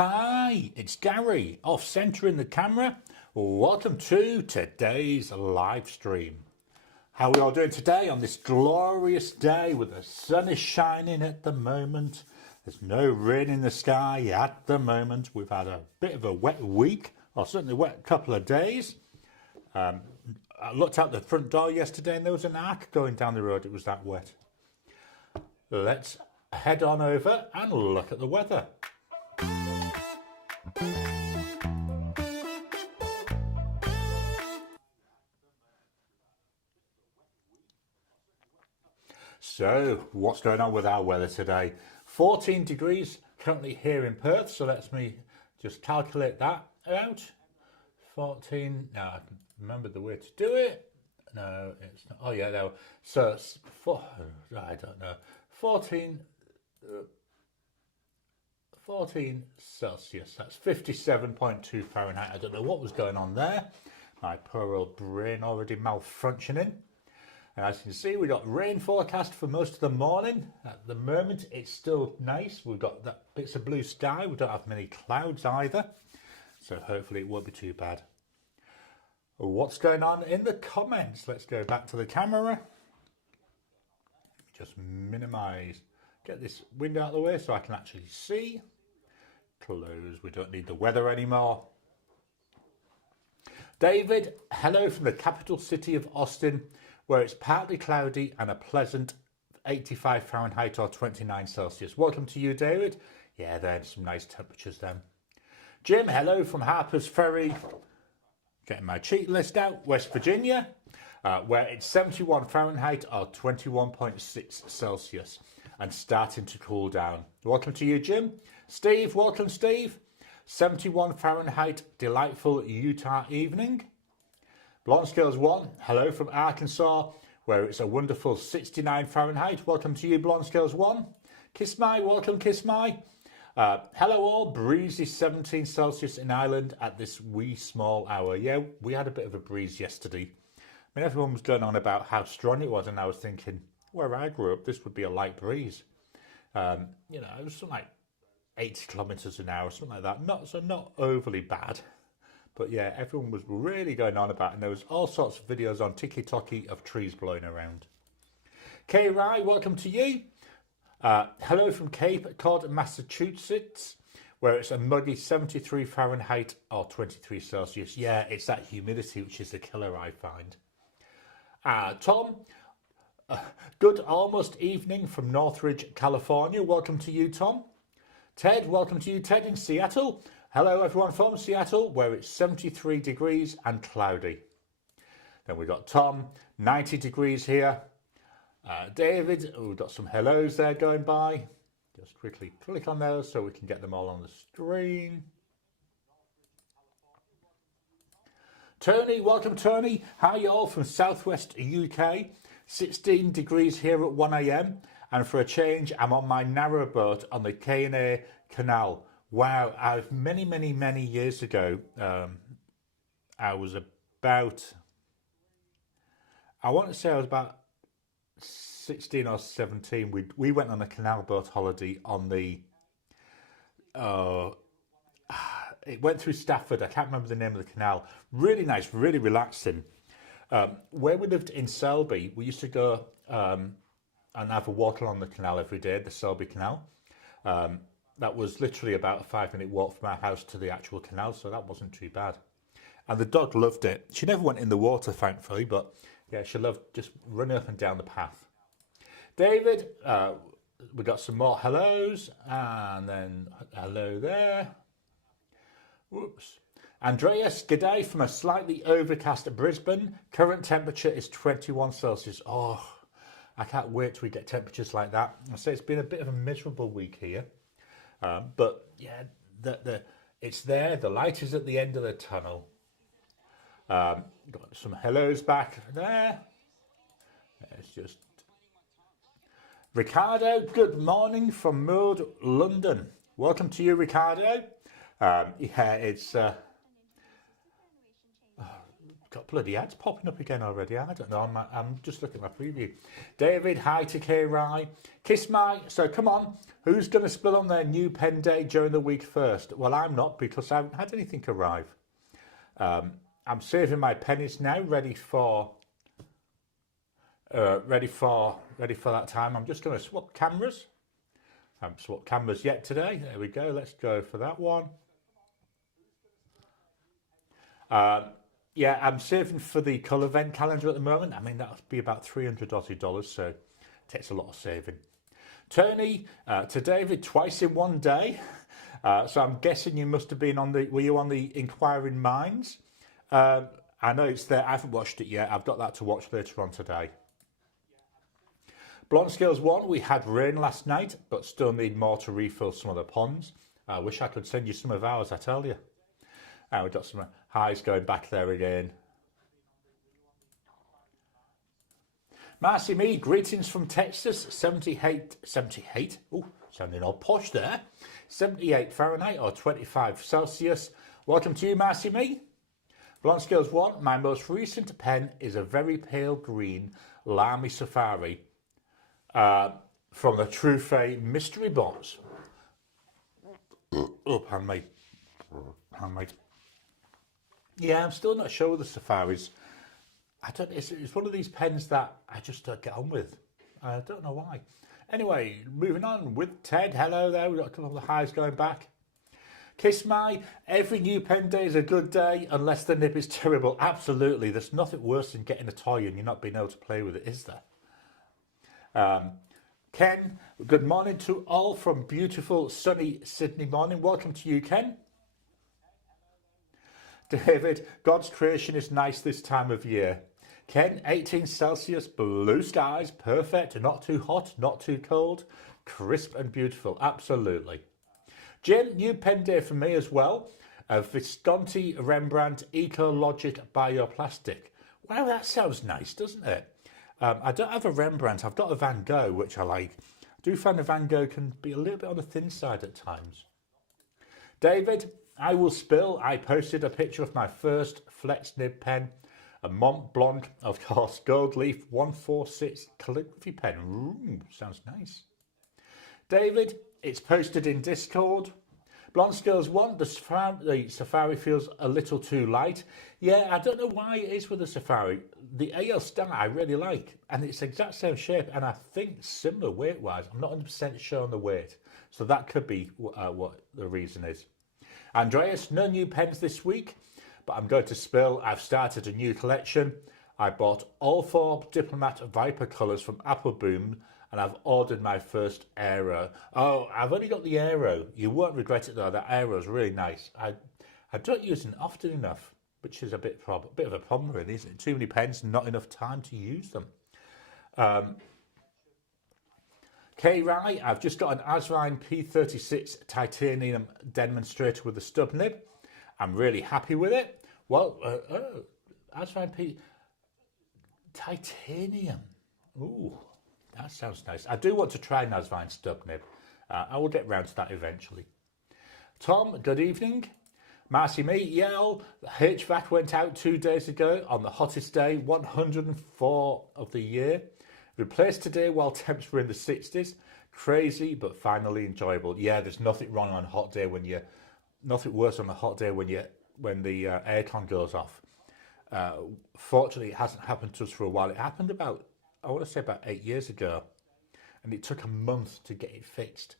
Hi, it's Gary, off centering the camera. Welcome to today's live stream. How are we all doing today on this glorious day with the sun is shining at the moment? There's no rain in the sky at the moment. We've had a bit of a wet week, or certainly a wet couple of days. I looked out the front door yesterday and there was an arc going down the road. It was that wet. Let's head on over and look at the weather. So, what's going on with our weather today? 14 degrees currently here in Perth, so let me just calculate that out. 14, now I can remember the way to do it. No, it's not. Oh yeah, no. So, I don't know. 14 Celsius, that's 57.2 Fahrenheit. I don't know what was going on there. My poor old brain already malfunctioning. And as you can see, we got rain forecast for most of the morning. At the moment, it's still nice. We've got that bits of blue sky. We don't have many clouds either. So hopefully it won't be too bad. What's going on in the comments? Let's go back to the camera. Just minimize, get this window out of the way so I can actually see. Close, we don't need the weather anymore. David, hello from the capital city of Austin, where it's partly cloudy and a pleasant 85 Fahrenheit or 29 Celsius. Welcome to you, David. Yeah, there's some nice temperatures then. Jim, hello from Harper's Ferry. Getting my cheat list out. West Virginia, where it's 71 Fahrenheit or 21.6 Celsius and starting to cool down. Welcome to you, Jim. Steve, welcome, Steve. 71 Fahrenheit, delightful Utah evening. Blonde Scales 1, hello from Arkansas, where it's a wonderful 69 Fahrenheit. Welcome to you, Blonde Scales 1. Kiss My, welcome, Kiss My. Hello all, breezy 17 Celsius in Ireland at this wee small hour. Yeah, we had a bit of a breeze yesterday. I mean, everyone was going on about how strong it was, and I was thinking, where I grew up, this would be a light breeze. You know, it was something like 80 kilometers an hour, something like that. Not overly bad. But yeah, everyone was really going on about it, and there was all sorts of videos on TikTok of trees blowing around. Kay Rye, welcome to you. Hello from Cape Cod, Massachusetts, where it's a muggy 73 Fahrenheit or 23 Celsius. Yeah, it's that humidity which is the killer, I find. Tom, good almost evening from Northridge, California. Welcome to you, Tom. Ted, welcome to you, Ted, in Seattle. Hello, everyone from Seattle, where it's 73 degrees and cloudy. Then we've got Tom, 90 degrees here. David, we've got some hellos there going by. Just quickly click on those so we can get them all on the screen. Tony, welcome, Tony. Hi, y'all from Southwest UK. 16 degrees here at 1 a.m. And for a change, I'm on my narrow boat on the K&A Canal. Wow, many years ago, I was about 16 or 17. We went on a canal boat holiday on the, it went through Stafford. I can't remember the name of the canal. Really nice, really relaxing. Where we lived in Selby, we used to go and have a walk along the canal every day, the Selby Canal. That was literally about a 5-minute walk from our house to the actual canal, so that wasn't too bad. And the dog loved it. She never went in the water, thankfully, but yeah, she loved just running up and down the path. David, we got some more hellos, and then hello there. Whoops. Andreas, g'day from a slightly overcast Brisbane. Current temperature is 21 Celsius. Oh, I can't wait till we get temperatures like that. I say it's been a bit of a miserable week here. But yeah, it's there. The light is at the end of the tunnel. Got some hellos back there. It's just Ricardo. Good morning from Mood, London. Welcome to you, Ricardo. Yeah, it's got bloody ads popping up again already. I don't know. I'm just looking at my preview. David, hi to K Rye. Kiss my. So come on. Who's going to spill on their new pen day during the week first? Well, I'm not because I haven't had anything arrive. I'm saving my pennies now, ready for that time. I'm just going to swap cameras. I haven't swapped cameras yet today. There we go. Let's go for that one. Yeah, I'm saving for the colour event calendar at the moment. I mean, that'll be about 300 Aussie dollars, so it takes a lot of saving. Tony, to David, twice in one day. So I'm guessing you must have been were you on the Inquiring Minds? I know it's there. I haven't watched it yet. I've got that to watch later on today. Blonde Scales 1, we had rain last night, but still need more to refill some of the ponds. I wish I could send you some of ours, I tell you. And we've got some highs going back there again. Marcy Me, greetings from Texas, 78, oh, sounding all posh there, 78 Fahrenheit or 25 Celsius. Welcome to you, Marcy Me. Blonde Scales 1, my most recent pen is a very pale green Lamy Safari from the Truffet Mystery Box. Oh, handmade. Yeah, I'm still not sure with the Safaris. It's one of these pens that I just don't get on with. I don't know why. Anyway, moving on with Ted. Hello there. We've got a couple of the highs going back. Kiss my. Every new pen day is a good day unless the nib is terrible. Absolutely. There's nothing worse than getting a toy and you're not being able to play with it, is there? Ken, good morning to all from beautiful sunny Sydney morning. Welcome to you, Ken. David, God's creation is nice this time of year. Ken, 18 Celsius, blue skies, perfect, not too hot, not too cold, crisp and beautiful, absolutely. Jim, new pen day for me as well. Visconti Rembrandt Ecologic Bioplastic. Wow, that sounds nice, doesn't it? I don't have a Rembrandt, I've got a Van Gogh, which I like. I do find a Van Gogh can be a little bit on the thin side at times. David, I will spill. I posted a picture of my first flex nib pen, a Mont Blanc, of course, gold leaf 146 calligraphy pen. Ooh, sounds nice. David, it's posted in Discord. Blonde Scales 1, the Safari feels a little too light. Yeah, I don't know why it is with the Safari. The AL Star I really like, and it's the exact same shape, and I think similar weight-wise. I'm not 100% sure on the weight, so that could be what the reason is. Andreas, no new pens this week, but I'm going to spill. I've started a new collection. I bought all 4 Diplomat Viper colours from Apple Boom, and I've ordered my first Aero. Oh, I've only got the Aero. You won't regret it though. That Aero is really nice. I don't use it often enough, which is a bit of a problem really, isn't it? Too many pens and not enough time to use them. K Rye, I've just got an Asvine P36 titanium demonstrator with a stub nib. I'm really happy with it. Well, Asvine P titanium. Ooh, that sounds nice. I do want to try an Asvine stub nib. I will get round to that eventually. Tom, good evening. Marcy Me, Yell, HVAC went out 2 days ago on the hottest day, 104 of the year. Replaced today while temps were in the 60s. Crazy, but finally enjoyable. Yeah, there's nothing wrong on a hot day nothing worse on a hot day when the aircon goes off. Fortunately, it hasn't happened to us for a while. It happened about 8 years ago, and it took a month to get it fixed.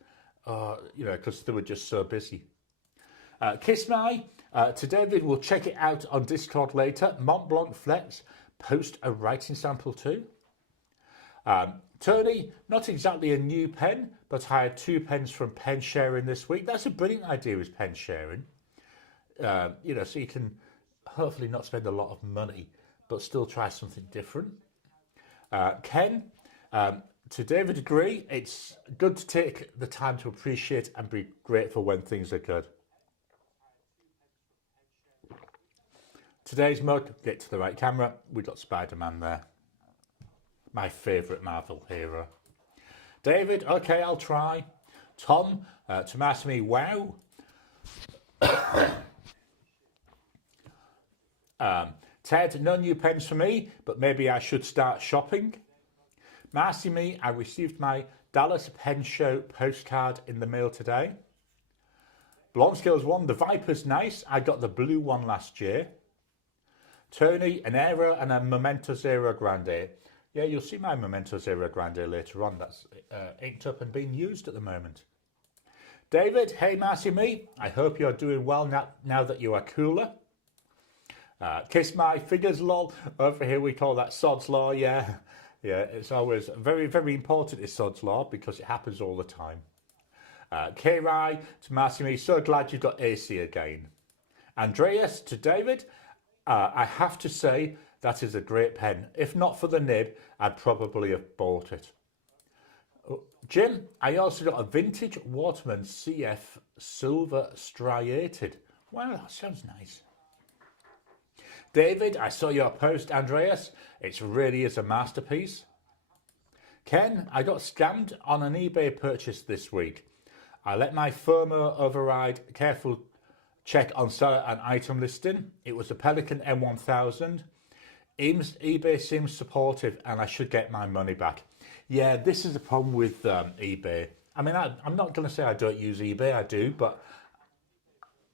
Because they were just so busy. Kiss my. Today we'll check it out on Discord later. Mont Blanc Flex. Post a writing sample too. Tony, not exactly a new pen, but I had 2 pens from pen sharing this week. That's a brilliant idea, is pen sharing. So you can hopefully not spend a lot of money, but still try something different. Ken, to David agree, it's good to take the time to appreciate and be grateful when things are good. Today's mug, get to the right camera, we got Spider-Man there. My favourite Marvel hero. David, okay, I'll try. Tom, to ask me, wow. Ted, no new pens for me, but maybe I should start shopping. Marcy me, I received my Dallas Pen Show postcard in the mail today. Blonde Skills 1, the Viper's nice. I got the blue one last year. Tony, an Aero and a Memento Zero Grande. Yeah, you'll see my Memento Zero Grande later on. That's inked up and being used at the moment. David, hey Marcy me, I hope you're doing well now that you are cooler. Kiss my figures lol. Over here we call that Sod's Law, yeah. Yeah, it's always very, very important is Sod's Law because it happens all the time. K-Rai to Marcy me, so glad you got AC again. Andreas to David, I have to say that is a great pen. If not for the nib, I'd probably have bought it. Jim, I also got a vintage Waterman CF silver striated. Wow, that sounds nice. David, I saw your post, Andreas. It really is a masterpiece. Ken, I got scammed on an eBay purchase this week. I let my firmware override careful check on seller and item listing. It was a Pelican M1000. eBay seems supportive and I should get my money back. Yeah, this is the problem with eBay. I mean, I'm not going to say I don't use eBay, I do, but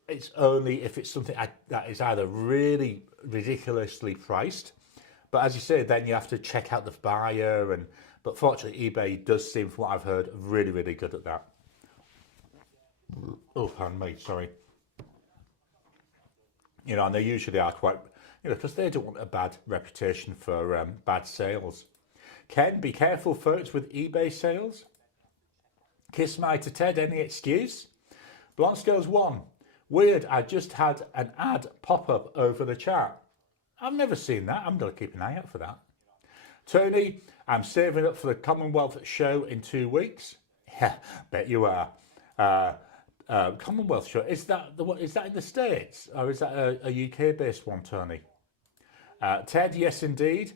it's only if it's something that is either really ridiculously priced, but as you say, then you have to check out the buyer, but fortunately eBay does seem, from what I've heard, really, really good at that. Oh, pardon me, sorry. You know, and they usually are quite, you know, because they don't want a bad reputation for bad sales. Ken, be careful folks with eBay sales. Kiss my to Ted, any excuse? Blonde Skills 1, weird, I just had an ad pop up over the chat. I've never seen that, I'm going to keep an eye out for that. Tony, I'm saving up for the Commonwealth show in 2 weeks. Yeah, bet you are. Commonwealth show, is that in the States or is that a UK based one, Tony? Ted, yes indeed.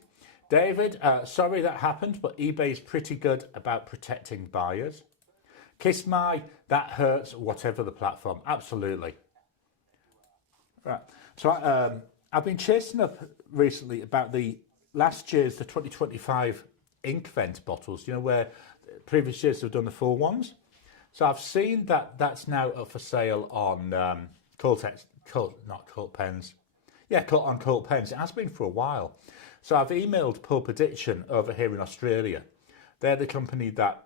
David, sorry that happened, but eBay is pretty good about protecting buyers. Kiss my, that hurts, whatever the platform, absolutely. Right, so I've been chasing up recently about the 2025 ink vent bottles, you know, where previous years have done the full ones. So I've seen that that's now up for sale on on Cult Pens. It has been for a while. So I've emailed Pulp Addiction over here in Australia. They're the company that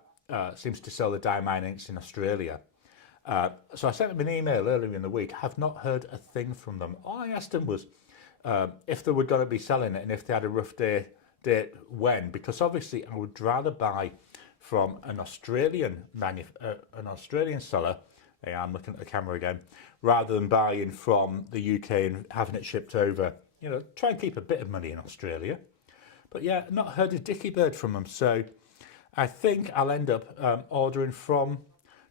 seems to sell the diamine inks in Australia. So I sent them an email earlier in the week. Have not heard a thing from them. All I asked them was if they were going to be selling it and if they had a rough date when, because obviously I would rather buy from an Australian seller. Hey, I'm looking at the camera again, rather than buying from the UK and having it shipped over. You know, try and keep a bit of money in Australia. But yeah, not heard a dicky bird from them. So I think I'll end up ordering from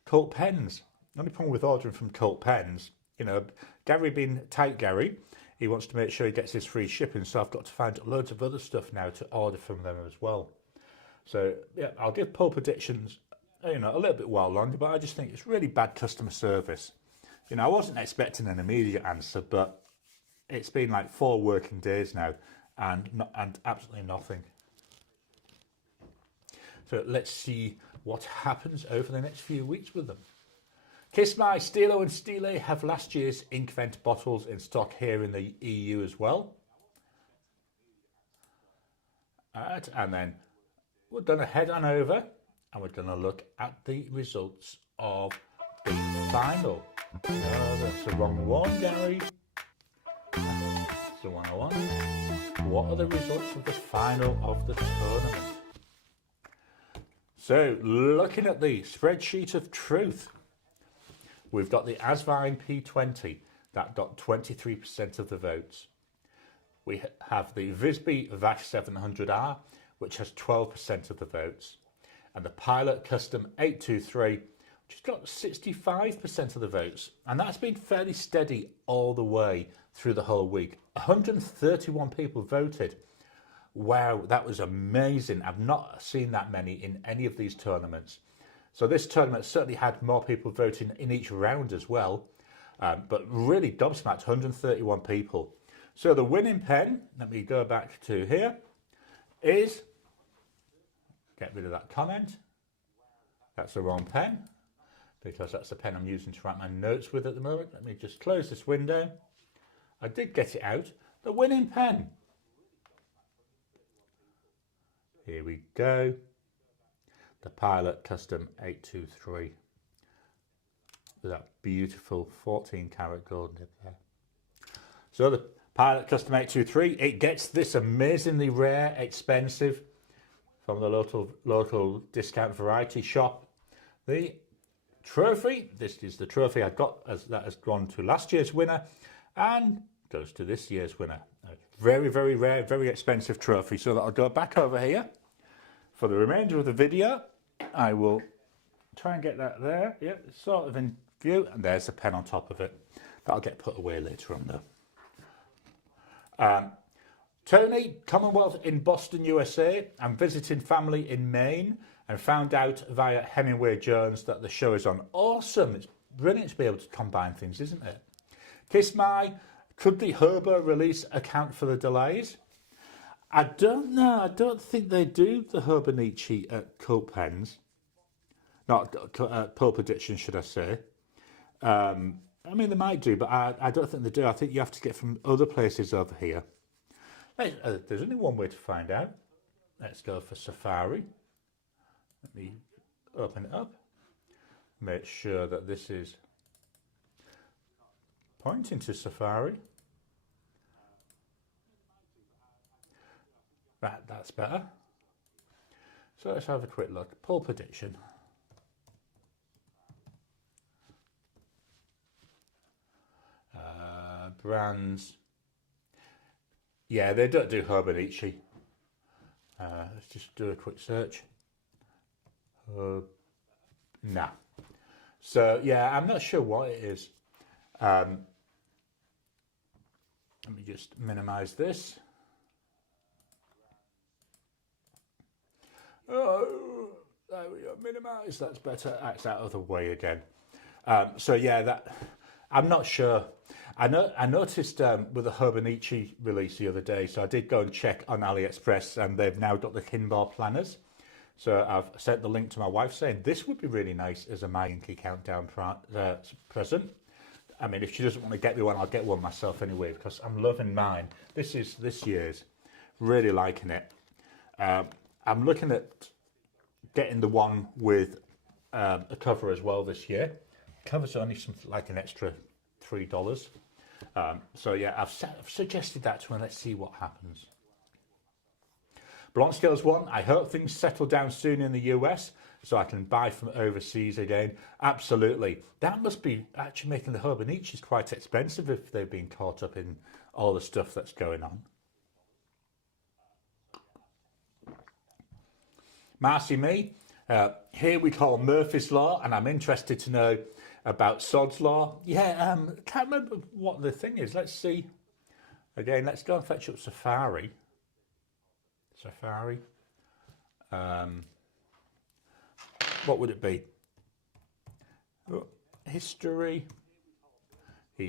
Cult Pens. The only problem with ordering from Cult Pens, you know, Gary being tight Gary, he wants to make sure he gets his free shipping. So I've got to find loads of other stuff now to order from them as well. So yeah, I'll give Pulp Addictions, you know, a little bit while longer, but I just think it's really bad customer service. You know, I wasn't expecting an immediate answer, but it's been like 4 working days now and absolutely nothing. So let's see what happens over the next few weeks with them. Kiss My, Stilo and Stile have last year's Inkvent bottles in stock here in the EU as well. Alright, and then we're going to head on over and we're going to look at the results of the final. No, that's the wrong one, Gary. That's the one I want. What are the results of the final of the tournament? So, looking at the spreadsheet of truth, we've got the Asvine P20 that got 23% of the votes. We have the Visby VASH 700R, which has 12% of the votes, and the Pilot Custom 823, which has got 65% of the votes, and that's been fairly steady all the way through the whole week. 131 people voted. Wow, that was amazing. I've not seen that many in any of these tournaments. So this tournament certainly had more people voting in each round as well, but really gobsmacked, 131 people. So the winning pen, let me go back to here, is, get rid of that comment, that's the wrong pen, because that's the pen I'm using to write my notes with at the moment. Let me just close this window. I did get it out. The winning pen. Here we go. The Pilot Custom 823. With that beautiful 14 karat gold nib there. So the Pilot Custom 823, it gets this amazingly rare, expensive, from the local discount variety shop. The trophy, this is the trophy I got, as that has gone to last year's winner and goes to this year's winner. A very, very rare, very expensive trophy. So that'll go back over here. For the remainder of the video, I will try and get that there. Yep, it's sort of in view, and there's the pen on top of it. That'll get put away later on though. Tony, Commonwealth in Boston, USA. I'm visiting family in Maine and found out via Hemingway Jones that the show is on. Awesome. It's brilliant to be able to combine things, isn't it? Kiss My, could the Herber release account for the delays? I don't know. I don't think they do the Hobonichi at Cult Pens. Not Pulp Addiction, should I say. I mean, they might do, but I don't think they do. I think you have to get from other places over here. There's only one way to find out. Let's go for Safari. Let me open it up. Make sure that this is pointing to Safari. Right, that's better. So let's have a quick look. Pulp Addiction. Brands. Yeah, they don't do Hobonichi. Let's just do a quick search. Nah. So yeah, I'm not sure what it is. Let me just minimize this. Oh, there we go. Minimize. That's better. That's out of the way again. So yeah, that I'm not sure. I noticed with the Hobonichi release the other day, so I did go and check on AliExpress, and they've now got the Kinball planners. So I've sent the link to my wife saying this would be really nice as a My Inky Countdown present. I mean, if she doesn't want to get me one, I'll get one myself anyway, because I'm loving mine. This is this year's. Really liking it. I'm looking at getting the one with a cover as well this year. Cover's only something like an extra $3. So yeah, I've suggested that to her. Let's see what happens. Blonde Scales 1, I hope things settle down soon in the US so I can buy from overseas again. Absolutely. That must be actually making the Hobonichis quite expensive if they've been caught up in all the stuff that's going on. Marcy Me, here we call Murphy's Law, and I'm interested to know about Sod's Law. Yeah, can't remember what the thing is. Let's see. Again, let's go and fetch up Safari. Safari. What would it be? Oh, history.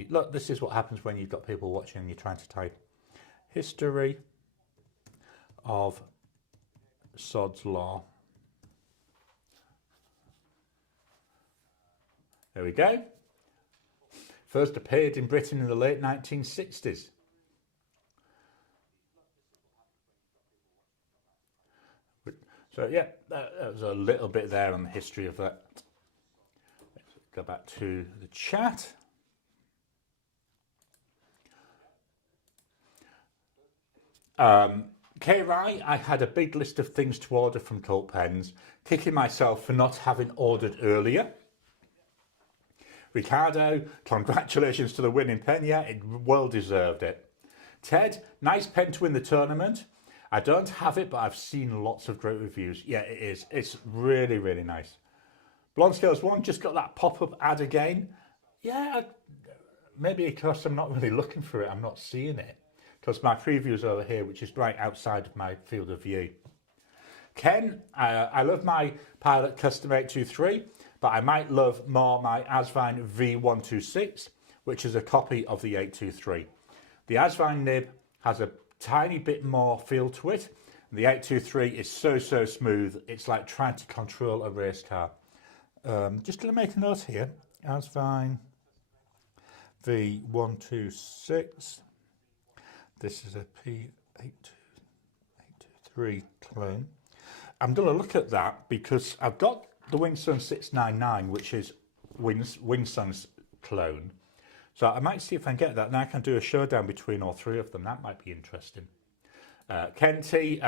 Look, this is what happens when you've got people watching and you're trying to type. History of Sod's Law. There we go. First appeared in Britain in the late 1960s. So yeah, that was a little bit there on the history of that. Let's go back to the chat. K-Rai, I had a big list of things to order from Cult Pens, kicking myself for not having ordered earlier. Ricardo, congratulations to the winning pen. Yeah, it well deserved it. Ted, nice pen to win the tournament. I don't have it, but I've seen lots of great reviews. Yeah, it is. It's really, really nice. Blonde Scales 1 just got that pop-up ad again. Yeah, maybe because I'm not really looking for it. I'm not seeing it. Because my preview's over here, which is right outside of my field of view. Ken, I love my Pilot Custom 823, but I might love more my Asvine V126, which is a copy of the 823. The Asvine nib has a tiny bit more feel to it. The 823 is so smooth, it's like trying to control a race car. Just going to make a note here, Asvine V126. This is a P823 clone. I'm going to look at that because I've got the Wingsun 699, which is Wingsun's clone. So I might see if I can get that, and I can do a showdown between all three of them. That might be interesting. Kenty,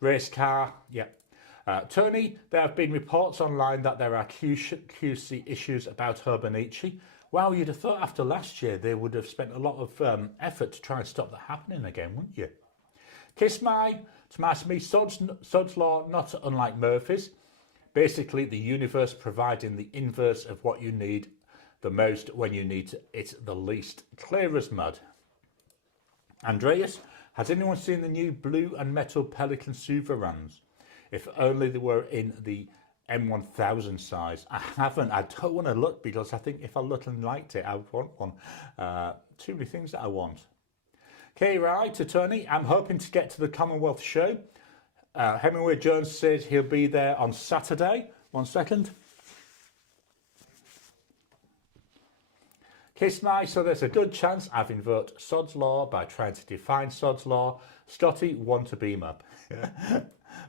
race car, yeah. Tony, there have been reports online that there are QC issues about Hobonichi. Wow, you'd have thought after last year they would have spent a lot of effort to try and stop that happening again, wouldn't you? Kiss My, Smash Me, Sod's Law, not unlike Murphy's. Basically, the universe providing the inverse of what you need the most when you need it the least. Clear as mud. Andreas, has anyone seen the new blue and metal Pelican Suverans? If only they were in the M1000 size. I haven't. I don't want to look because I think if I look and liked it, I would want one. Too many things that I want. K-Rai to Tony, I'm hoping to get to the Commonwealth show. Hemingway Jones says he'll be there on Saturday. 1 second. Kiss My, so there's a good chance I've invoked Sod's Law by trying to define Sod's Law. Scotty, one to beam up.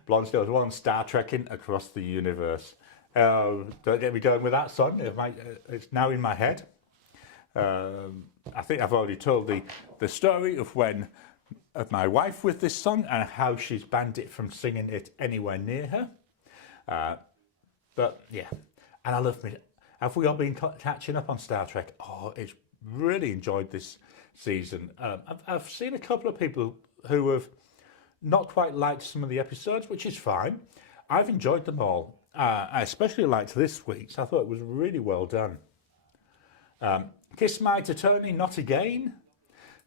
Blondesdale's one, Star Trekking across the universe. Don't get me going with that song. It's now in my head. I think I've already told the story of my wife with this song and how she's banned it from singing it anywhere near her. But yeah, and I love me. Have we all been catching up on Star Trek? Oh, it's really enjoyed this season. I've seen a couple of people who have not quite liked some of the episodes, which is fine. I've enjoyed them all. I especially liked this week's. I thought it was really well done. Kiss My to Tony, not again.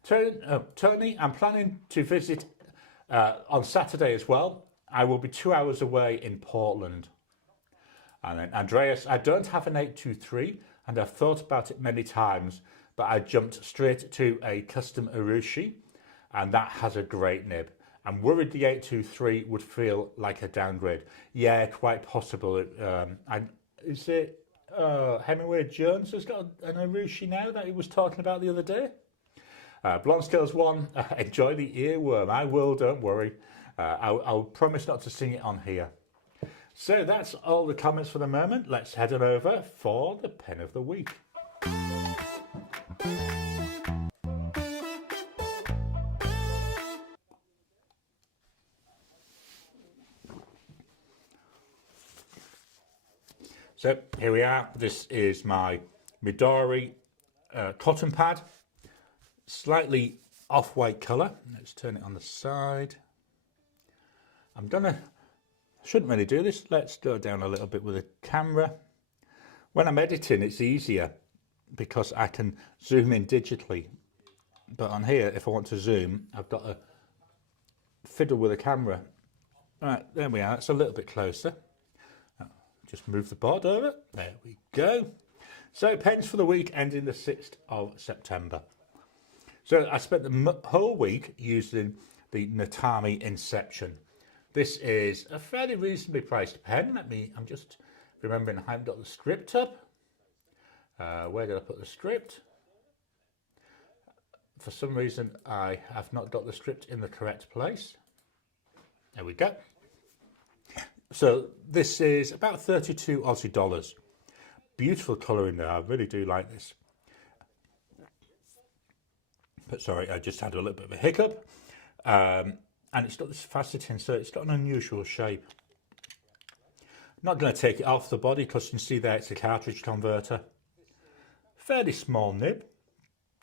Tony, I'm planning to visit on Saturday as well. I will be 2 hours away in Portland. And then Andreas, I don't have an 823 and I've thought about it many times, but I jumped straight to a custom Urushi and that has a great nib. I'm worried the 823 would feel like a downgrade. Yeah, quite possible. Is it Hemingway Jones has got an Urushi now that he was talking about the other day? Blondescales one, enjoy the earworm. I will, don't worry. I'll promise not to sing it on here. So that's all the comments for the moment. Let's head on over for the pen of the week. So here we are. This is my Midori cotton pad. Slightly off-white colour. Let's turn it on the side. Shouldn't really do this. Let's go down a little bit with the camera. When I'm editing, it's easier because I can zoom in digitally. But on here, if I want to zoom, I've got to fiddle with the camera. Right, there we are. It's a little bit closer. Just move the board over. There we go. So pens for the week ending the 6th of September. So I spent the whole week using the Natami Inception. This is a fairly reasonably priced pen. I'm just remembering I haven't got the script up. Where did I put the script? For some reason, I have not got the script in the correct place. There we go. So this is about 32 Aussie dollars. Beautiful colour in there. I really do like this. But sorry, I just had a little bit of a hiccup. And it's got this faceting, so it's got an unusual shape. I'm not going to take it off the body because you can see there it's a cartridge converter. Fairly small nib.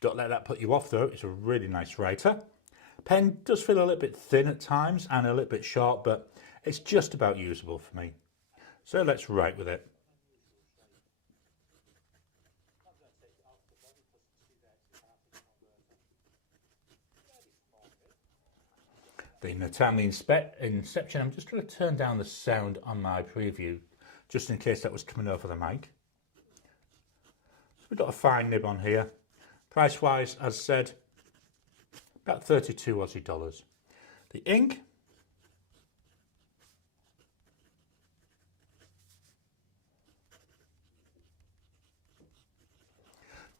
Don't let that put you off though, it's a really nice writer. Pen does feel a little bit thin at times and a little bit sharp, but it's just about usable for me. So let's write with it. The Natami Inception. I'm just going to turn down the sound on my preview, just in case that was coming over the mic. So we've got a fine nib on here. Price-wise, as said, about 32 Aussie dollars. The ink,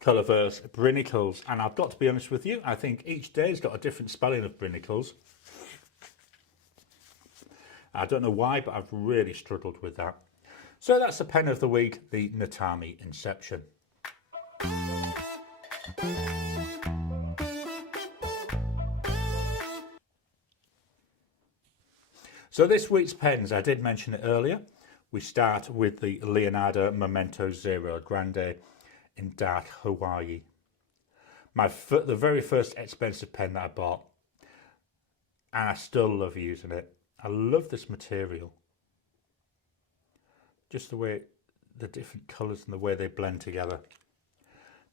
Colourverse Brinicles, and I've got to be honest with you, I think each day's got a different spelling of Brinicles. I don't know why, but I've really struggled with that. So that's the pen of the week, the Natami Inception. So this week's pens, I did mention it earlier. We start with the Leonardo Memento Zero Grande in dark Hawaii. The very first expensive pen that I bought, and I still love using it. I love this material. Just the way, the different colours and the way they blend together.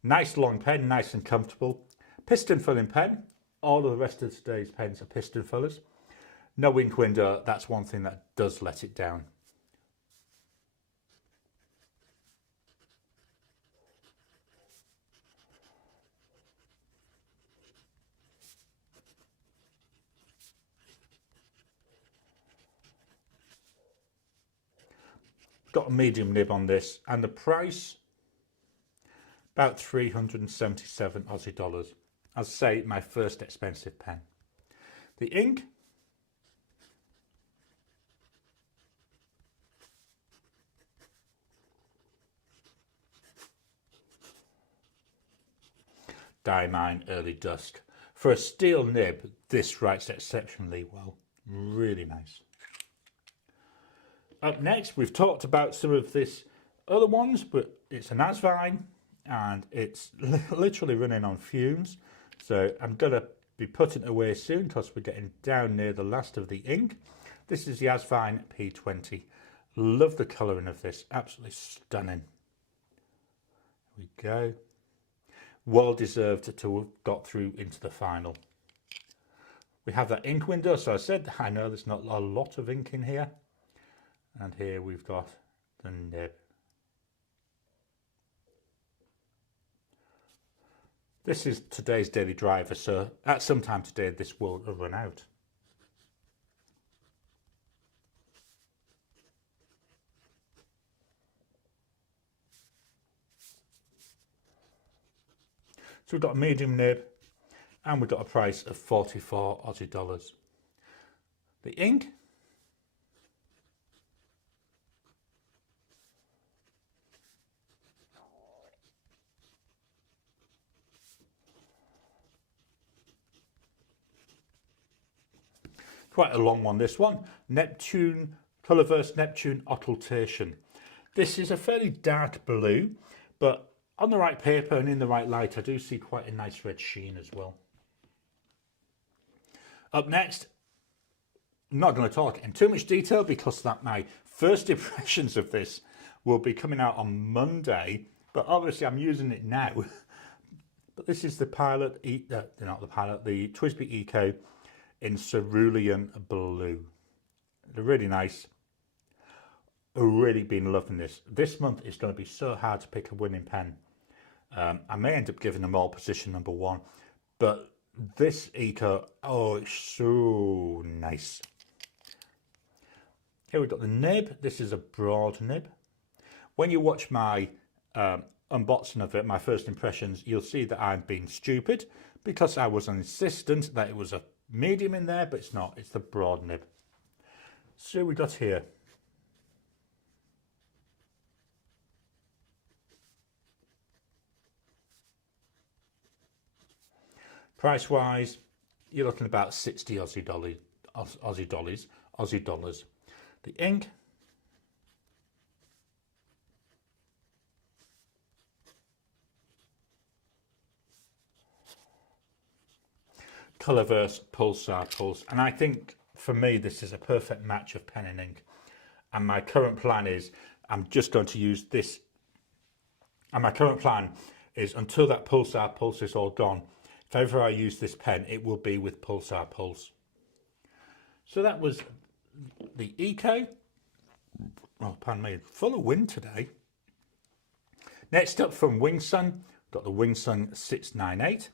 Nice long pen, nice and comfortable. Piston filling pen. All of the rest of today's pens are piston fillers. No ink window, that's one thing that does let it down. Got a medium nib on this, and the price about 377 Aussie dollars. I'd say my first expensive pen. The ink, Diamine Early Dusk. For a steel nib, this writes exceptionally well. Really nice. Up next, we've talked about some of this other ones, but it's an Asvine and it's literally running on fumes. So I'm going to be putting it away soon because we're getting down near the last of the ink. This is the Asvine P20. Love the colouring of this, absolutely stunning. There we go. Well deserved to have got through into the final. We have that ink window, so I said I know there's not a lot of ink in here. And here we've got the nib. This is today's daily driver, so at some time today this will run out. So we've got a medium nib and we've got a price of 44 Aussie dollars. The ink, quite a long one, this one. Neptune, Colourverse Neptune Occultation. This is a fairly dark blue, but on the right paper and in the right light, I do see quite a nice red sheen as well. Up next, I'm not going to talk in too much detail because that my first impressions of this will be coming out on Monday, but obviously I'm using it now. But this is the Pilot, the TWSBI Eco in Cerulean Blue. They're really nice. I've really been loving this. This month is going to be so hard to pick a winning pen. I may end up giving them all position number one, but this Eco, oh, it's so nice. Here we've got the nib. This is a broad nib. When you watch my unboxing of it, my first impressions, you'll see that I'm being stupid because I was insistent that it was a medium in there, but it's not. It's the broad nib. So we got here. Price wise, you're looking about 60 Aussie dollars. The ink, Colourverse Pulsar Pulse, and I think for me this is a perfect match of pen and ink. And my current plan is I'm just going to use this, and my current plan is until that Pulsar Pulse is all gone, if ever I use this pen, it will be with Pulsar Pulse. So that was the Eco. Oh, pardon me, full of wind today. Next up from Wingsun, got the Wingsun 698.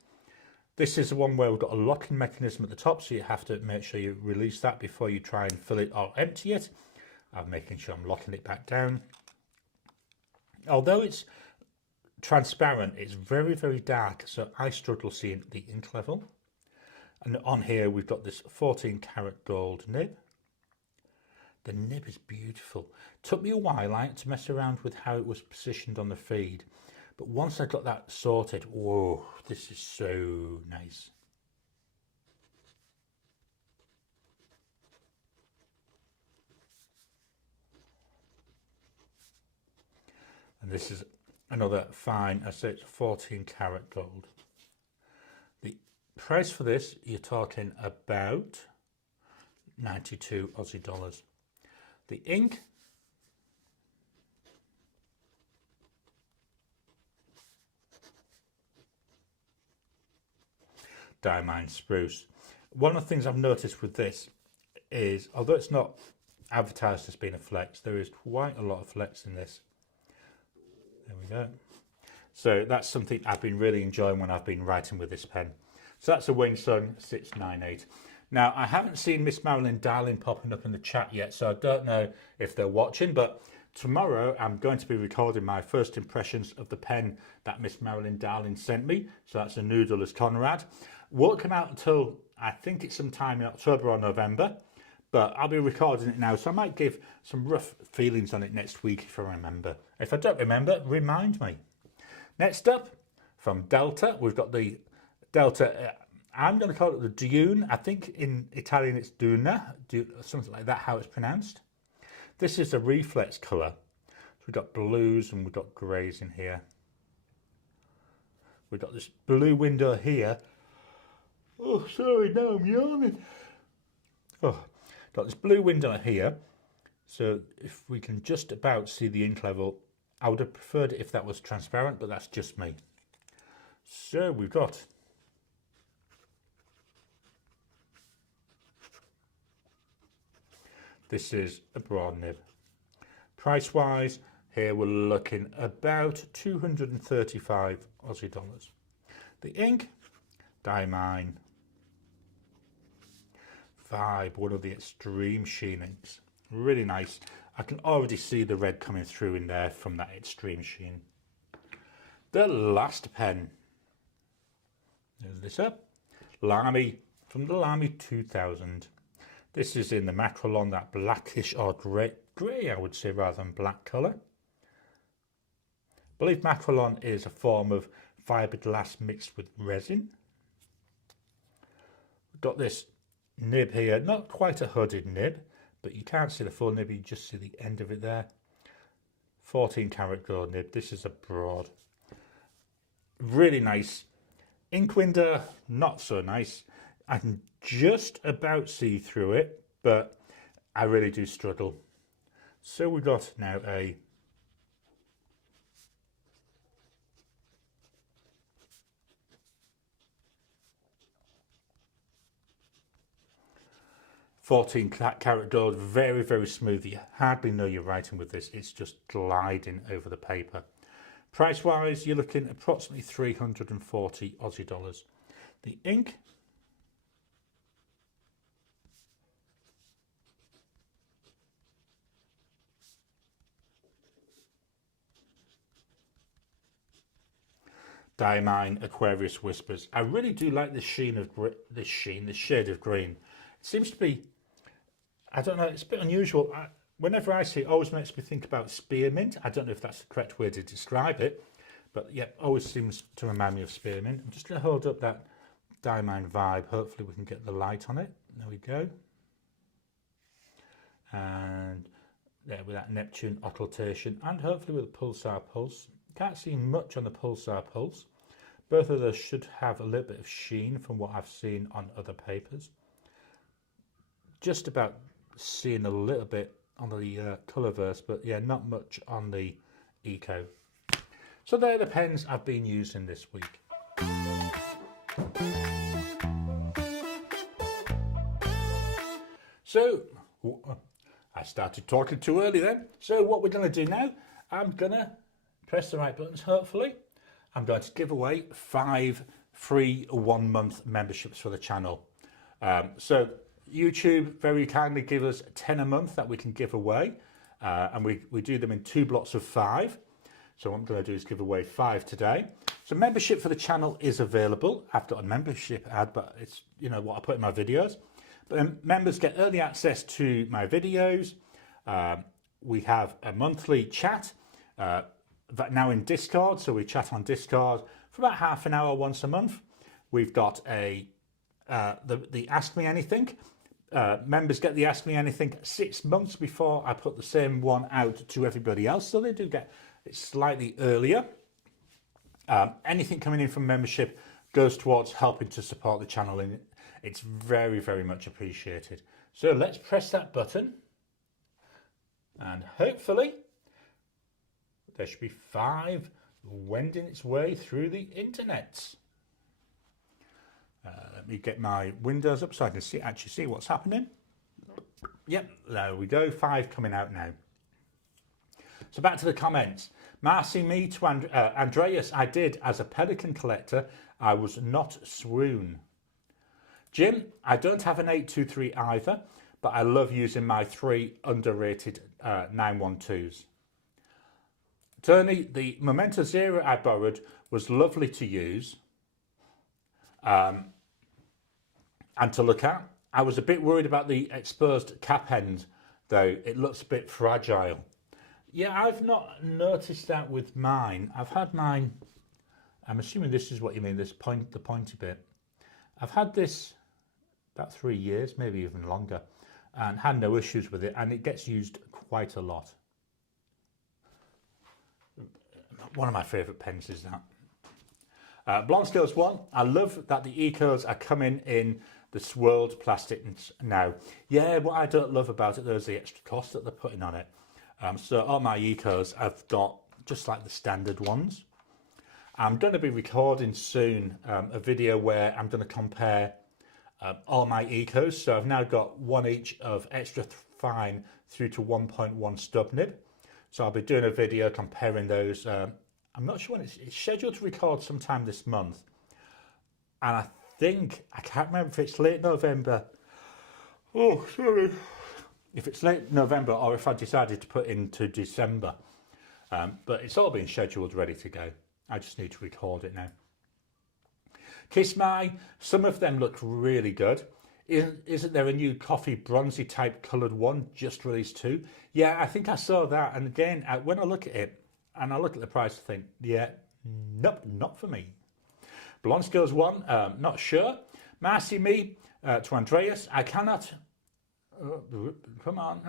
This is the one where we've got a locking mechanism at the top, so you have to make sure you release that before you try and fill it or empty it. I'm making sure I'm locking it back down. Although it's transparent, it's very, very dark, so I struggle seeing the ink level. And on here we've got this 14 karat gold nib. The nib is beautiful. Took me a while to mess around with how it was positioned on the feed, but once I got that sorted, whoa, this is so nice. And this is another fine, I say it's 14 karat gold. The price for this, you're talking about 92 Aussie dollars. The ink, Diamond Spruce. One of the things I've noticed with this is, although it's not advertised as being a flex, there is quite a lot of flex in this. There we go. So that's something I've been really enjoying when I've been writing with this pen. So that's a Wing Sun 698. Now, I haven't seen Miss Marilyn Darling popping up in the chat yet, so I don't know if they're watching, but tomorrow I'm going to be recording my first impressions of the pen that Miss Marilyn Darling sent me. So that's a Noodle as Conrad. Won't come out until, I think it's sometime in October or November, but I'll be recording it now, so I might give some rough feelings on it next week if I remember. If I don't remember, remind me. Next up, from Delta, we've got the Delta, I'm going to call it the Dune. I think in Italian it's Duna, something like that, how it's pronounced. This is a reflex colour. So we've got blues and we've got greys in here. We've got this blue window here. Oh, sorry, now I'm yawning. Oh, got this blue window here. So if we can just about see the ink level, I would have preferred it if that was transparent, but that's just me. So we've got this is a broad nib. Price wise, here we're looking about 235 Aussie dollars. The ink, Diamine Vibe, one of the extreme sheen inks. Really nice. I can already see the red coming through in there from that extreme sheen. The last pen. There's this up. Lamy, from the Lamy 2000. This is in the Macrolon, that blackish or grey I would say, rather than black colour. I believe Macrolon is a form of fiberglass mixed with resin. We've got this nib here, not quite a hooded nib, but you can't see the full nib, you just see the end of it there. 14 karat gold nib. This is a broad. Really nice. Ink window, not so nice. I can just about see through it, but I really do struggle. So we've got now a £14 gold, very, very smooth. You hardly know you're writing with this. It's just gliding over the paper. Price wise, you're looking at approximately 340 Aussie dollars. The ink, Diamine Aquarius Whispers. I really do like this sheen of this shade of green. It seems to be, I don't know, it's a bit unusual. Whenever I see it, always makes me think about spearmint. I don't know if that's the correct way to describe it, but yeah, always seems to remind me of spearmint. I'm just going to hold up that Diamine Vibe. Hopefully we can get the light on it. There we go. And there with that Neptune occultation, and hopefully with a Pulsar Pulse. Can't see much on the Pulsar Pulse. Both of those should have a little bit of sheen from what I've seen on other papers. Just about seeing a little bit on the Colourverse, but yeah, not much on the Eco. So they're the pens I've been using this week. So, I started talking too early then. So what we're going to do now, I'm going to press the right buttons, hopefully. I'm going to give away 5 free 1 month memberships for the channel. So YouTube very kindly give us 10 a month that we can give away, and we do them in 2 blocks of 5. So what I'm going to do is give away 5 today. So membership for the channel is available. I've got a membership ad, but it's, you know, what I put in my videos. But members get early access to my videos. We have a monthly chat now in Discord, so we chat on Discord for about half an hour once a month. We've got the Ask Me Anything. Members get the Ask Me Anything 6 months before I put the same one out to everybody else, so they do get it slightly earlier. Anything coming in from membership goes towards helping to support the channel, and it's very, very much appreciated. So let's press that button, and hopefully there should be 5 wending its way through the internet. Let me get my windows up so I can actually see what's happening. Yep, there we go, 5 coming out now. So back to the comments. Marcy me to Andreas, I did. As a pelican collector, I was not swoon. Jim, I don't have an 823 either, but I love using my 3 underrated 912s. Tony, the Momento Zero I borrowed was lovely to use and to look at. I was a bit worried about the exposed cap end, though. It looks a bit fragile. Yeah, I've not noticed that with mine. I've had mine, I'm assuming this is what you mean, the pointy bit. I've had this about 3 years, maybe even longer, and had no issues with it, and it gets used quite a lot. One of my favourite pens is that. Blonde Scales 1, I love that the Ecos are coming in the swirled plastic now. Yeah, what I don't love about it, though, is the extra cost that they're putting on it. So all my Ecos I've got just like the standard ones. I'm going to be recording soon a video where I'm going to compare all my Ecos. So I've now got 1 each of extra fine through to 1.1 stub nib. So I'll be doing a video comparing those. I'm not sure when it's scheduled to record sometime this month. And I can't remember if it's late November. Oh, sorry. If it's late November or if I decided to put into December. But it's all been scheduled, ready to go. I just need to record it now. Kiss My, some of them look really good. Isn't there a new coffee bronzy type coloured one just released too? Yeah, I think I saw that. And again, when I look at it and I look at the price, I think, yeah, nope, not for me. Blonde Skills 1, not sure. Marcy me to Andreas, I cannot. Come on.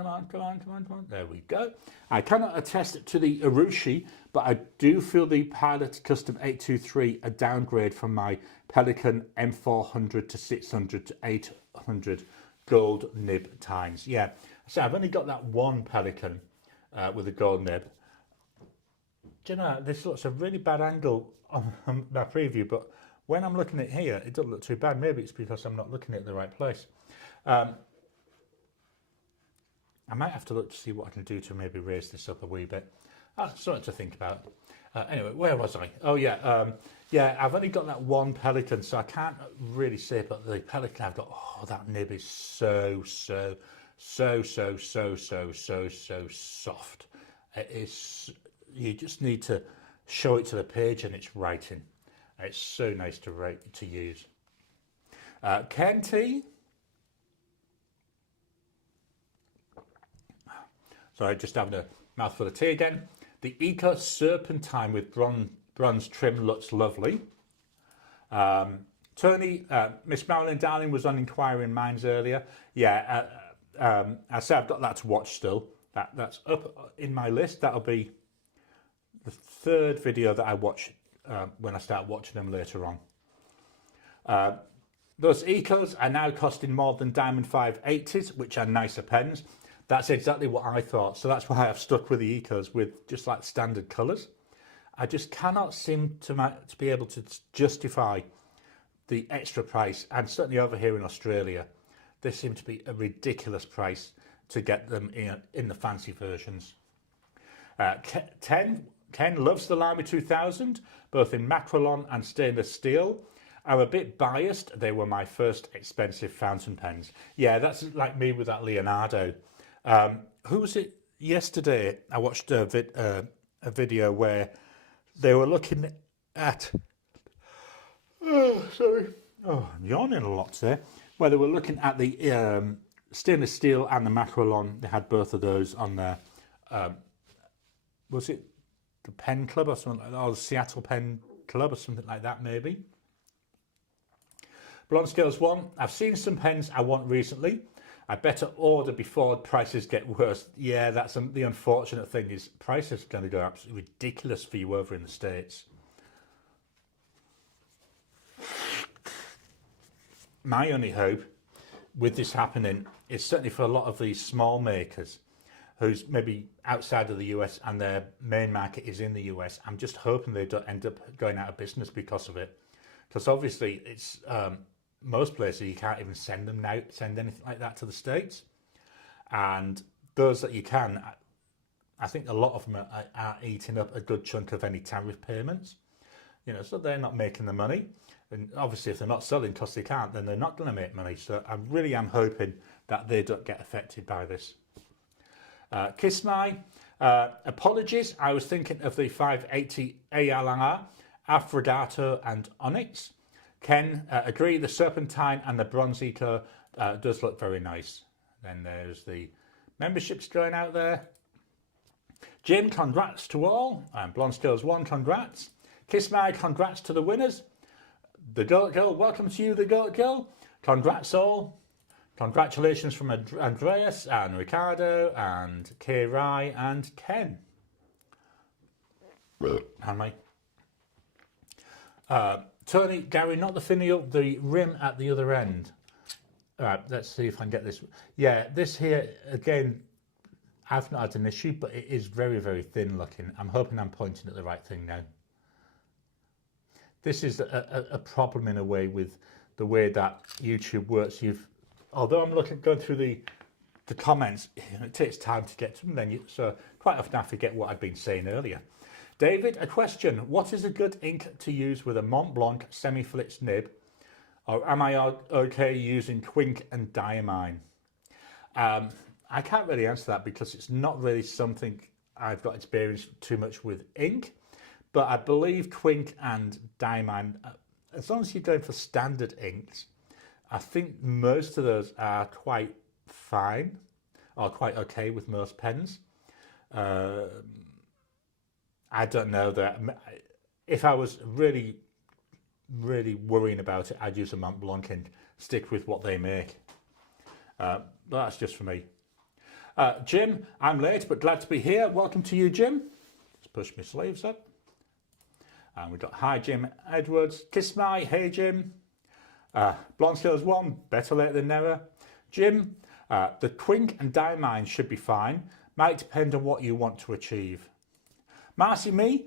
There we go. I cannot attest to the Urushi, but I do feel the Pilot Custom 823 a downgrade from my Pelican M400 to 600 to 800 gold nib tines. Yeah, so I've only got that one Pelican with a gold nib. Do you know, this looks a really bad angle on my preview, but when I'm looking at here, it doesn't look too bad. Maybe it's because I'm not looking at the right place. I might have to look to see what I can do to maybe raise this up a wee bit. Something to think about. Anyway, where was I? Oh yeah, yeah. I've only got that one Pelican, so I can't really say. But the Pelican I've got, oh, that nib is so soft. It is. You just need to show it to the page, and it's writing. It's so nice to use. Ken T. Sorry, just having a mouthful of tea again. The Eco Serpentine with bronze trim looks lovely. Tony, Miss Marilyn Darling was on Inquiring Minds earlier. Yeah, I say I've got that to watch still. That's up in my list. That'll be the 3rd video that I watch when I start watching them later on. Those Ecos are now costing more than Diamond 580s, which are nicer pens. That's exactly what I thought. So that's why I've stuck with the Ecos with just like standard colours. I just cannot seem to be able to justify the extra price. And certainly over here in Australia, they seem to be a ridiculous price to get them in the fancy versions. Ken loves the Lamy 2000, both in Macrolon and stainless steel. I'm a bit biased. They were my first expensive fountain pens. Yeah, that's like me with that Leonardo. Who was it yesterday? I watched a video where they were looking at... Oh, sorry. Oh, I'm yawning a lot today. Where they were looking at the stainless steel and the Macrolon. They had both of those on there. Was it the Pen Club or something like that? Or the Seattle Pen Club or something like that, maybe? Blonde Scales 1. I've seen some pens I want recently. I better order before prices get worse. Yeah, that's the unfortunate thing is prices are going to go absolutely ridiculous for you over in the States. My only hope with this happening is certainly for a lot of these small makers who's maybe outside of the US and their main market is in the US. I'm just hoping they don't end up going out of business because of it. Because obviously it's most places you can't even send anything like that to the States. And those that you can, I think a lot of them are eating up a good chunk of any tariff payments. You know, so they're not making the money. And obviously if they're not selling because they can't, then they're not going to make money. So I really am hoping that they don't get affected by this. Kiss My, apologies. I was thinking of the 580 ALR, Affogato and Onyx. Ken, agree, the Serpentine and the Bronze Eco does look very nice. Then there's the memberships going out there. Jim, congrats to all. Blonde Scales 1, congrats. Kiss My, congrats to the winners. The Goat Girl, welcome to you, the Goat Girl. Congrats all. Congratulations from Andreas and Ricardo and Kay Rai and Ken. And me. Tony, Gary, not the finial, the rim at the other end. All right, let's see if I can get this. Yeah, this here, again, I've not had an issue, but it is very, very thin looking. I'm hoping I'm pointing at the right thing now. This is a problem in a way with the way that YouTube works. Although I'm going through the comments, it takes time to get to them. So quite often I forget what I've been saying earlier. David, a question. What is a good ink to use with a Mont Blanc semi-flitz nib? Or am I okay using Twink and Diamine? I can't really answer that because it's not really something I've got experience too much with ink. But I believe Twink and Diamine, as long as you're going for standard inks, I think most of those are quite fine or quite okay with most pens. I don't know that. If I was really, really worrying about it, I'd use a Mont Blanc and stick with what they make. But that's just for me. Jim, I'm late but glad to be here. Welcome to you, Jim. Let's push my sleeves up. And we've got hi Jim Edwards, Kiss My, hey Jim. Blonde Scales 1, better late than never. Jim, the Twink and Diamine should be fine. Might depend on what you want to achieve. Marcy Me,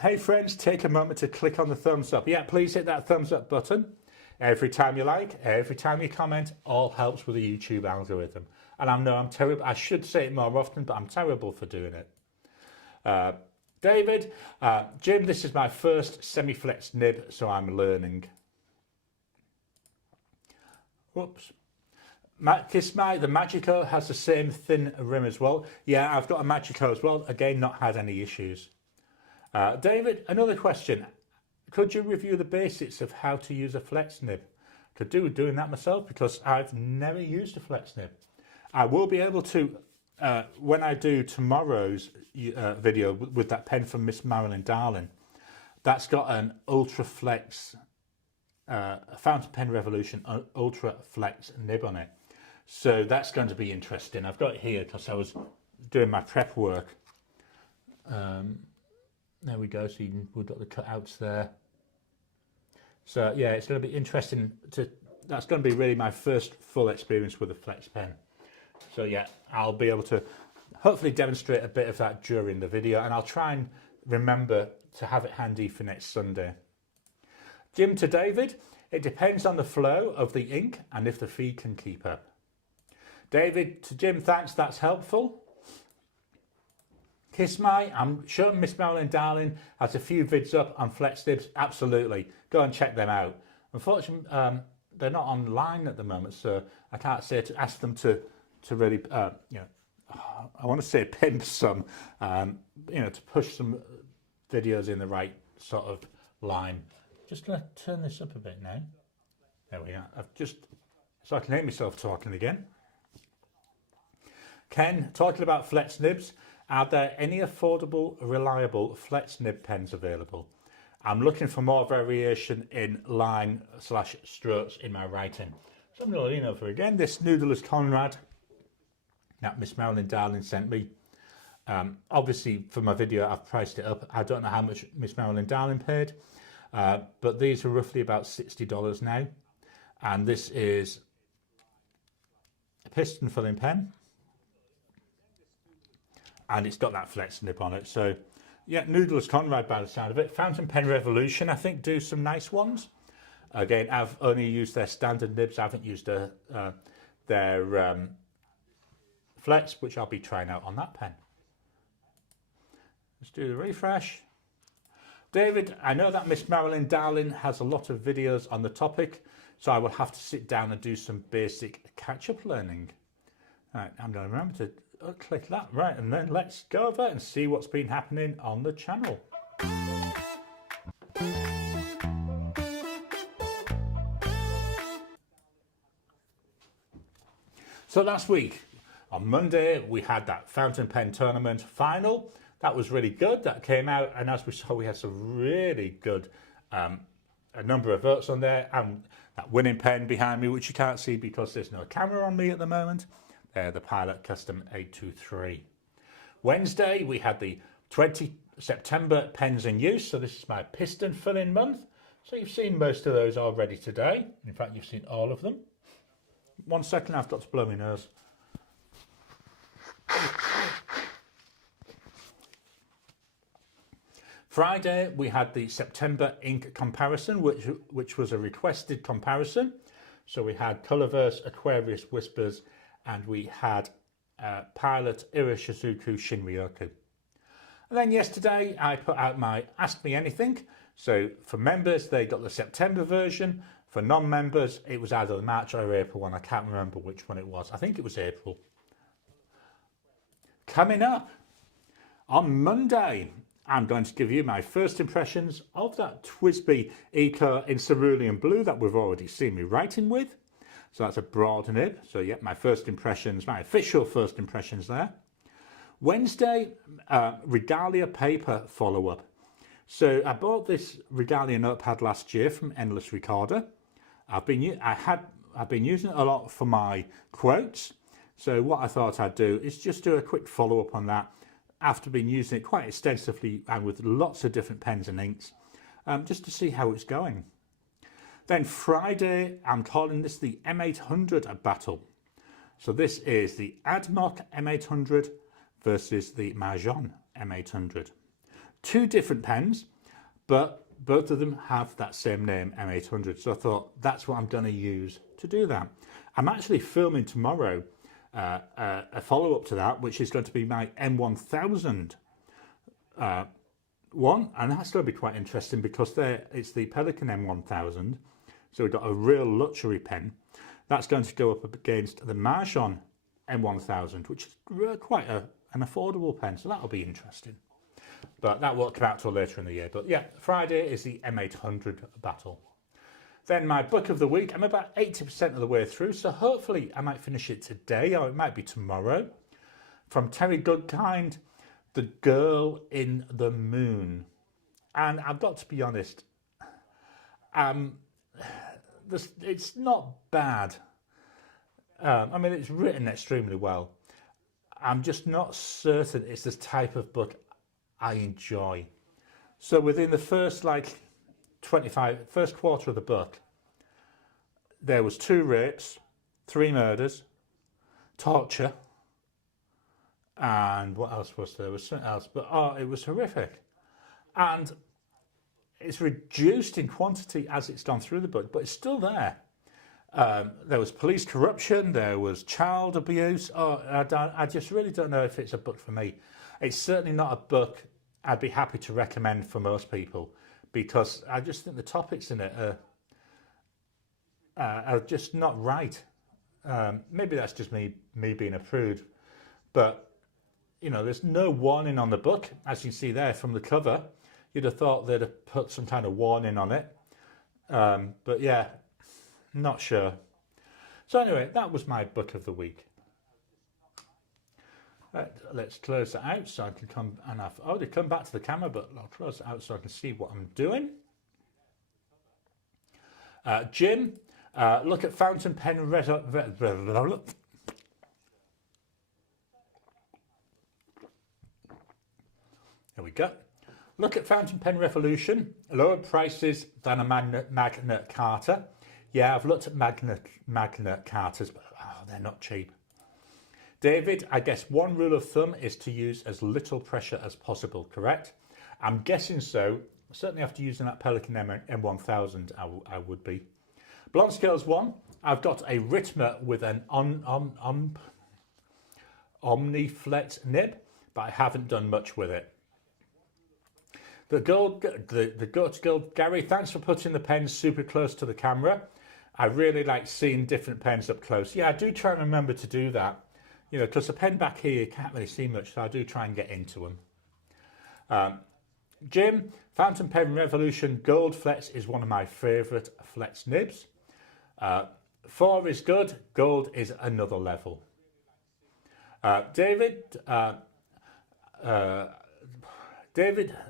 hey friends, take a moment to click on the thumbs up. Yeah, please hit that thumbs up button. Every time you like, every time you comment, all helps with the YouTube algorithm. And I know I'm terrible. I should say it more often, but I'm terrible for doing it. David, Jim, this is my first semi-flex nib, so I'm learning. Whoops. Kiss My, the Magico has the same thin rim as well. Yeah, I've got a Magico as well. Again, not had any issues. David, another question. Could you review the basics of how to use a flex nib? Could do with doing that myself because I've never used a flex nib. I will be able to, when I do tomorrow's video with that pen from Miss Marilyn Darling, that's got an Ultra Flex, Fountain Pen Revolution Ultra Flex nib on it. So that's going to be interesting. I've got it here because I was doing my prep work. There we go. So we've got the cutouts there. So yeah, it's going to be interesting. That's going to be really my first full experience with a flex pen. So yeah, I'll be able to hopefully demonstrate a bit of that during the video, and I'll try and remember to have it handy for next Sunday. Jim to David, it depends on the flow of the ink and if the feed can keep up. David to Jim, thanks, that's helpful. Kiss My, I'm sure Miss Marilyn Darling has a few vids up on flex nibs. Absolutely, go and check them out. Unfortunately, they're not online at the moment, so I can't say to ask them to really, I want to say pimp some, to push some videos in the right sort of line. Just going to turn this up a bit now. There we are. So I can hear myself talking again. Ken, talking about flex nibs, are there any affordable, reliable flex nib pens available? I'm looking for more variation in line/strokes in my writing. So I'm going to lean over again. This Noodler's Conrad that Miss Marilyn Darling sent me. Obviously, for my video, I've priced it up. I don't know how much Miss Marilyn Darling paid, but these are roughly about $60 now. And this is a piston filling pen. And it's got that flex nib on it. So, yeah, Noodler's Conrad by the sound of it. Fountain Pen Revolution, I think, do some nice ones. Again, I've only used their standard nibs. I haven't used their flex, which I'll be trying out on that pen. Let's do the refresh. David, I know that Miss Marilyn Darling has a lot of videos on the topic, so I will have to sit down and do some basic catch-up learning. All right, I'm going to remember to click that, right, and then let's go over and see what's been happening on the channel. So last week, on Monday, we had that fountain pen tournament final. That was really good. That came out, and as we saw, we had some really good, a number of votes on there, and that winning pen behind me, which you can't see because there's no camera on me at the moment. The Pilot Custom 823. Wednesday, we had the 20 September pens in use. So this is my piston filling month. So you've seen most of those already today. In fact, you've seen all of them. 1 second, I've got to blow my nose. Friday, we had the September ink comparison, which was a requested comparison. So we had Colorverse, Aquarius Whispers, and we had Pilot Irashizuku Shinryoku. And then yesterday, I put out my Ask Me Anything. So for members, they got the September version. For non-members, it was either the March or April one. I can't remember which one it was. I think it was April. Coming up on Monday, I'm going to give you my first impressions of that TWSBI Eco in Cerulean Blue that we've already seen me writing with. So that's a broad nib. So yeah, my first impressions, my official first impressions there. Wednesday, Regalia paper follow-up. So I bought this Regalia notepad last year from Endless Recorder. I've been using it a lot for my quotes. So what I thought I'd do is just do a quick follow-up on that after being using it quite extensively and with lots of different pens and inks, just to see how it's going. Then Friday, I'm calling this the M800 battle. So this is the Admoc M800 versus the Majon M800. Two different pens, but both of them have that same name, M800. So I thought that's what I'm going to use to do that. I'm actually filming tomorrow a follow-up to that, which is going to be my M1000 one, and that's going to be quite interesting because it's the Pelican M1000. So we've got a real luxury pen. That's going to go up against the Majon M1000, which is quite an affordable pen, so that'll be interesting. But that won't come out till later in the year. But yeah, Friday is the M800 battle. Then my book of the week, I'm about 80% of the way through, so hopefully I might finish it today, or it might be tomorrow. From Terry Goodkind, The Girl in the Moon. And I've got to be honest, it's not bad. I mean, it's written extremely well. I'm just not certain it's the type of book I enjoy. So within the first first quarter of the book, there was 2 rapes, 3 murders, torture, and what else was there? There was something else, but it was horrific. And it's reduced in quantity as it's gone through the book, but it's still there. There was police corruption, there was child abuse. I just really don't know if it's a book for me. It's certainly not a book I'd be happy to recommend for most people, because I just think the topics in it are just not right. Maybe that's just me being a prude, but you know, there's no warning on the book, as you can see there from the cover. You'd have thought they'd have put some kind of warning on it, but yeah, not sure. So anyway, that was my book of the week. Right, let's close that out so I can come, and I've already come back to the camera, but I'll close it out so I can see what I'm doing. Jim, look at fountain pen There we go. Look at fountain pen revolution. Lower prices than a Magna Carta. Yeah, I've looked at Magna Cartas, but they're not cheap. David, I guess one rule of thumb is to use as little pressure as possible, correct? I'm guessing so. Certainly after using that Pelican M1000, I would be. Blonde Scales 1, I've got a Ritmer with an Omniflex nib, but I haven't done much with it. The Girl, Gary, thanks for putting the pens super close to the camera. I really like seeing different pens up close. Yeah, I do try and remember to do that. You know, because the pen back here, you can't really see much, so I do try and get into them. Jim, Fountain Pen Revolution Gold Flex is one of my favourite flex nibs. 4 is good, gold is another level. David,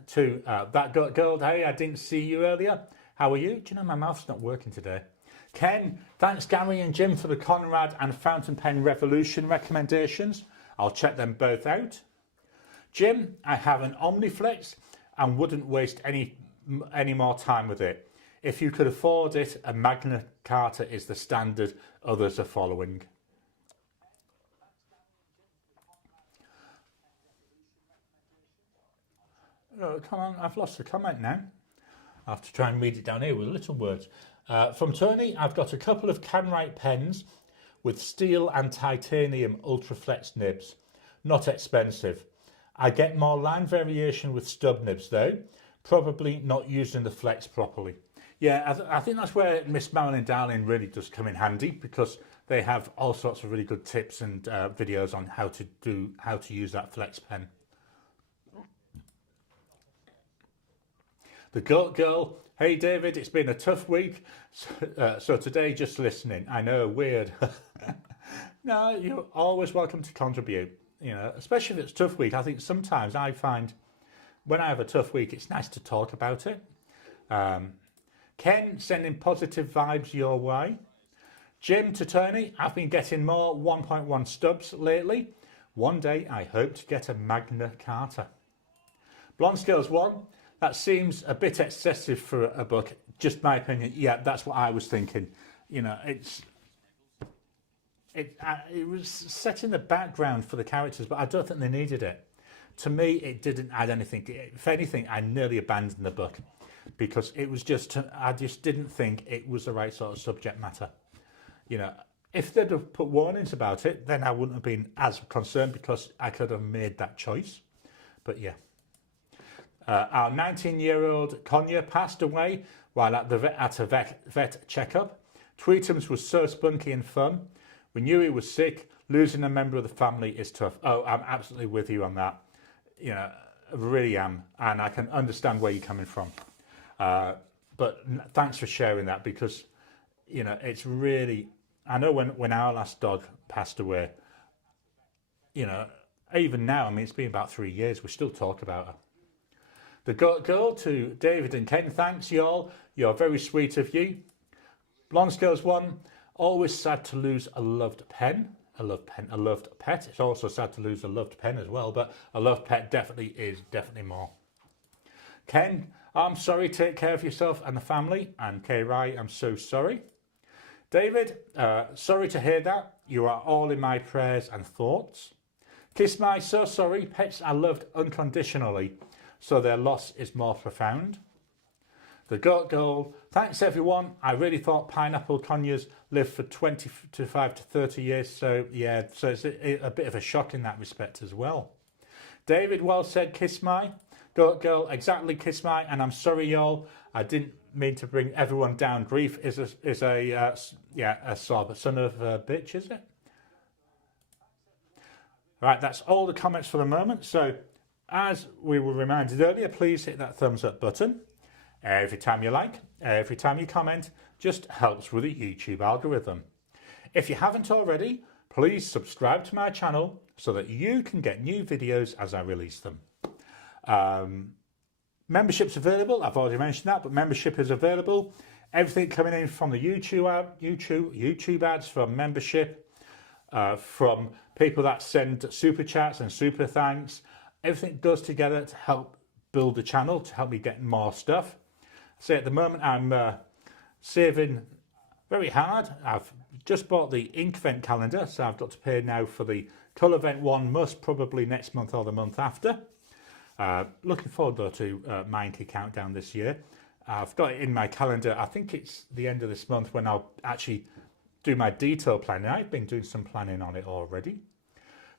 to that gold, hey, I didn't see you earlier. How are you? Do you know my mouth's not working today? Ken, thanks Gary and Jim for the Conrad and Fountain Pen Revolution recommendations. I'll check them both out. Jim, I have an Omniflex and wouldn't waste any more time with it. If you could afford it, a Magna Carta is the standard others are following. Oh, come on, I've lost the comment now. I'll have to try and read it down here with little words. From Tony, I've got a couple of Canwrite pens with steel and titanium Ultraflex nibs. Not expensive. I get more line variation with stub nibs though, probably not using the flex properly. Yeah, I think that's where Miss Marilyn Darling really does come in handy, because they have all sorts of really good tips and videos on how to use that flex pen. The Goat Girl, hey David, it's been a tough week, so today just listening. I know, weird. No, you're always welcome to contribute, you know, especially if it's a tough week. I think sometimes I find when I have a tough week, it's nice to talk about it. Ken, sending positive vibes your way. Jim to Tony, I've been getting more 1.1 stubs lately. One day I hope to get a Magna Carta. Blonde Scales 1, that seems a bit excessive for a book, just my opinion. Yeah, that's what I was thinking. You know, it was set in the background for the characters, but I don't think they needed it. To me, it didn't add anything. If anything, I nearly abandoned the book because it was just, I just didn't think it was the right sort of subject matter. You know, if they'd have put warnings about it, then I wouldn't have been as concerned because I could have made that choice. But yeah. Our 19-year-old Konya passed away while at a vet checkup. Tweetums was so spunky and fun. We knew he was sick. Losing a member of the family is tough. Oh, I'm absolutely with you on that. You know, I really am. And I can understand where you're coming from. But thanks for sharing that, because, you know, it's really... I know when our last dog passed away, you know, even now, I mean, it's been about 3 years, we still talk about her. The girl to David and Ken, thanks y'all. You're very sweet of you. Blonde Scales 1, always sad to lose a loved pen. A loved pet. It's also sad to lose a loved pen as well, but a loved pet definitely is more. Ken, I'm sorry, take care of yourself and the family. And Kay Rai, I'm so sorry. David, sorry to hear that. You are all in my prayers and thoughts. Kiss my, so sorry. Pets are loved unconditionally, so their loss is more profound. The Goat Girl, thanks everyone. I really thought pineapple conures live for 25 to 30 years. So yeah, so it's a bit of a shock in that respect as well. David, well said, Kiss my. Goat Girl, exactly, Kiss my. And I'm sorry, y'all. I didn't mean to bring everyone down. Grief is a sort of son of a bitch, is it? Right, that's all the comments for the moment. So, as we were reminded earlier, please hit that thumbs up button. Every time you like, every time you comment, just helps with the YouTube algorithm. If you haven't already, please subscribe to my channel so that you can get new videos as I release them. Membership's available. I've already mentioned that, but membership is available. Everything coming in from the YouTube ads, from membership, from people that send super chats and super thanks. Everything goes together to help build the channel, to help me get more stuff. So at the moment I'm saving very hard. I've just bought the Inkvent calendar, so I've got to pay now for the Colourvent one, most probably next month or the month after. Looking forward though to my Inky countdown this year. I've got it in my calendar. I think it's the end of this month when I'll actually do my detail planning. I've been doing some planning on it already.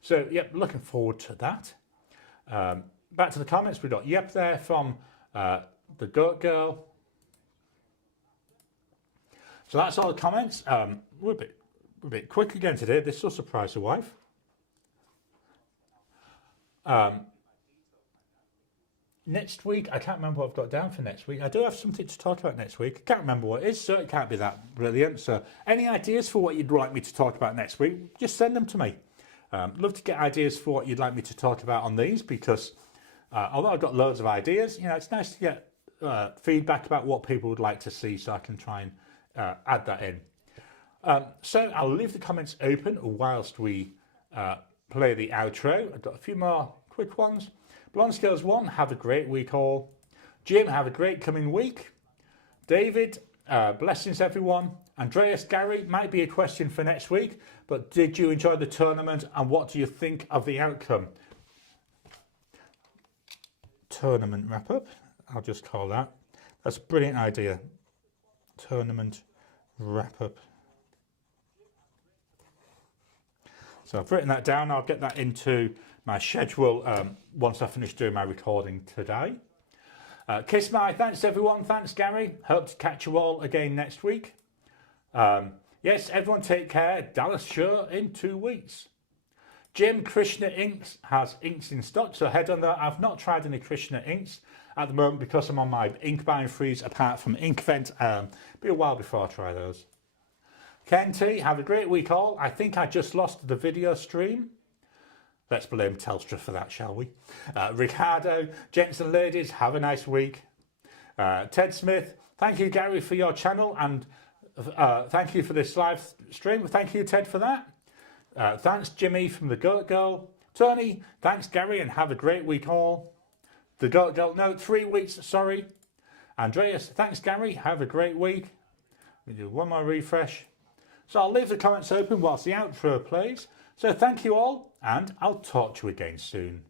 So, yep, looking forward to that. Back to the comments. We've got yep there from the Goat Girl. So that's all the comments. We're a bit quick again today. This will surprise the wife. Next week, I can't remember what I've got down for next week. I do have something to talk about next week. I can't remember what it is, so it can't be that brilliant. So any ideas for what you'd like me to talk about next week, just send them to me. Love to get ideas for what you'd like me to talk about on these, because although I've got loads of ideas, you know, it's nice to get feedback about what people would like to see, so I can try and add that in. So I'll leave the comments open whilst we play the outro. I've got a few more quick ones. Blonde Scales 1, have a great week all. Jim, have a great coming week. David, blessings everyone. Andreas, Gary, might be a question for next week, but did you enjoy the tournament and what do you think of the outcome? Tournament wrap up, I'll just call that. That's a brilliant idea. Tournament wrap up. So I've written that down. I'll get that into my schedule once I finish doing my recording today. Kiss my thanks everyone. Thanks Gary. Hope to catch you all again next week. Yes, everyone take care. Dallas show in 2 weeks. Jim, Krishna Inks has inks in stock, so head on there. I've not tried any Krishna inks at the moment because I'm on my ink buying freeze apart from Inkvent. Be a while before I try those. Ken T, have a great week all. I think I just lost the video stream. Let's blame Telstra for that, shall we? Ricardo, gents and ladies, have a nice week. Ted Smith, thank you, Gary, for your channel, and thank you for this live stream. Thank you, Ted, for that. Thanks, Jimmy, from the Goat Girl. Tony, thanks, Gary, and have a great week all. The Goat Girl, no, 3 weeks, sorry. Andreas, thanks, Gary, have a great week. Let me do one more refresh. So I'll leave the comments open whilst the outro plays. So thank you all, and I'll talk to you again soon.